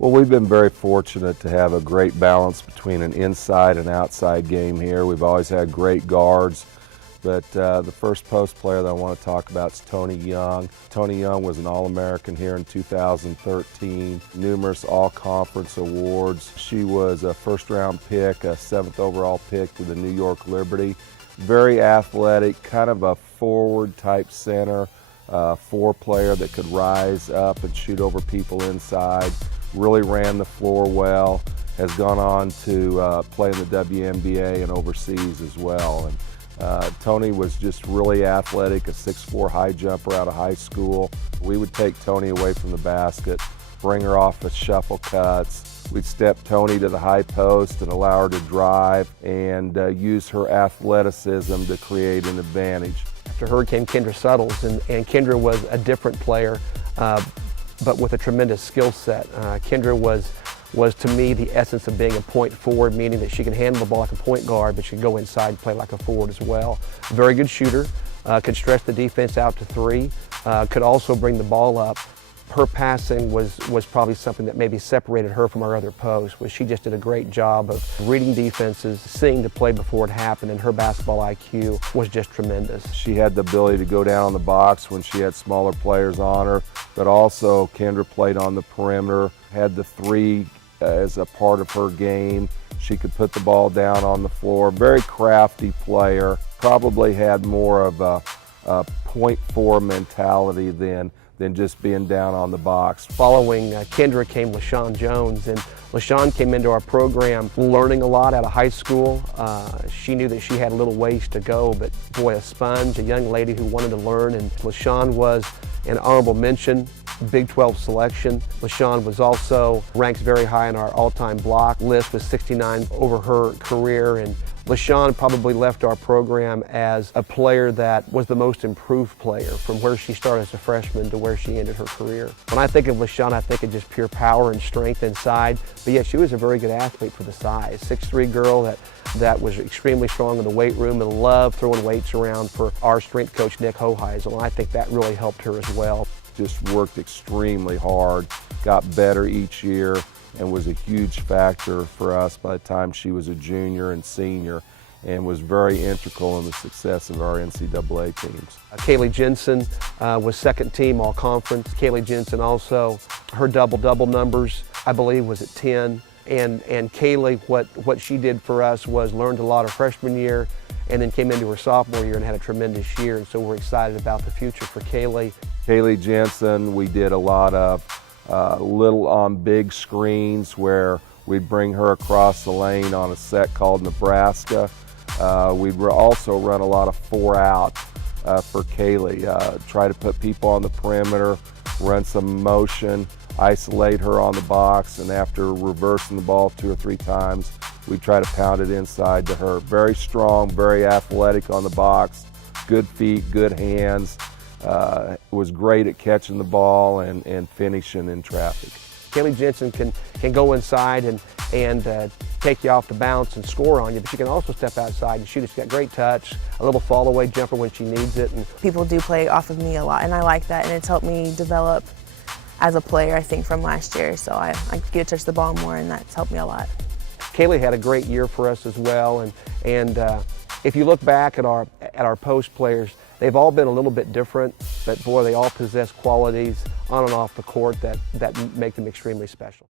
Well, we've been very fortunate to have a great balance between an inside and outside game here. We've always had great guards, but the first post player that I want to talk about is Tony Young. Tony Young was an All-American here in 2013, numerous all-conference awards. She was a first-round pick, a 7th overall pick to the New York Liberty. Very athletic, kind of a forward-type center, floor player that could rise up and shoot over people inside. Really ran the floor well, has gone on to play in the WNBA and overseas as well. And Tony was just really athletic, a 6'4" high jumper out of high school. We would take Tony away from the basket, bring her off with shuffle cuts. We'd step Tony to the high post and allow her to drive and use her athleticism to create an advantage. After her came Kendra Suttles, and Kendra was a different player, but with a tremendous skill set. Kendra was to me the essence of being a point forward, meaning that she can handle the ball like a point guard, but she can go inside and play like a forward as well. Very good shooter, could stretch the defense out to three, could also bring the ball up. Her passing was probably something that maybe separated her from our other posts, was she just did a great job of reading defenses, seeing the play before it happened, and her basketball IQ was just tremendous. She had the ability to go down on the box when she had smaller players on her, but also Kendra played on the perimeter, had the three as a part of her game. She could put the ball down on the floor. Very crafty player, probably had more of a point four mentality than just being down on the box. Following Kendra came LaShawn Jones, and LaShawn came into our program learning a lot out of high school. She knew that she had a little ways to go, but boy, a sponge, a young lady who wanted to learn, and LaShawn was an honorable mention, Big 12 selection. LaShawn was also ranked very high on our all-time block list with 69 over her career, and LaShawn probably left our program as a player that was the most improved player from where she started as a freshman to where she ended her career. When I think of LaShawn, I think of just pure power and strength inside, but yeah, she was a very good athlete for the size. 6'3" girl that was extremely strong in the weight room and loved throwing weights around for our strength coach, Nick Hoheisel, and I think that really helped her as well. Just worked extremely hard, got better each year, and was a huge factor for us by the time she was a junior and senior, and was very integral in the success of our NCAA teams. Kaylee Jensen was second team all-conference. Kaylee Jensen also, her double-double numbers, I believe, was at 10. And Kaylee, what she did for us was learned a lot her freshman year, and then came into her sophomore year and had a tremendous year, and so we're excited about the future for Kaylee. Kaylee Jensen, we did a lot of little on big screens where we'd bring her across the lane on a set called Nebraska. We'd also run a lot of 4-out for Kaylee, try to put people on the perimeter, run some motion, isolate her on the box, and after reversing the ball 2 or 3 times, we'd try to pound it inside to her. Very strong, very athletic on the box, good feet, good hands. Was great at catching the ball and finishing in traffic. Kaylee Jensen can go inside and take you off the bounce and score on you, but she can also step outside and shoot. She's got great touch, a little fall-away jumper when she needs it. And people do play off of me a lot, and I like that, and it's helped me develop as a player, I think, from last year. So I get to touch the ball more, and that's helped me a lot. Kaylee had a great year for us as well, and if you look back at our post players, they've all been a little bit different, but boy, they all possess qualities on and off the court that make them extremely special.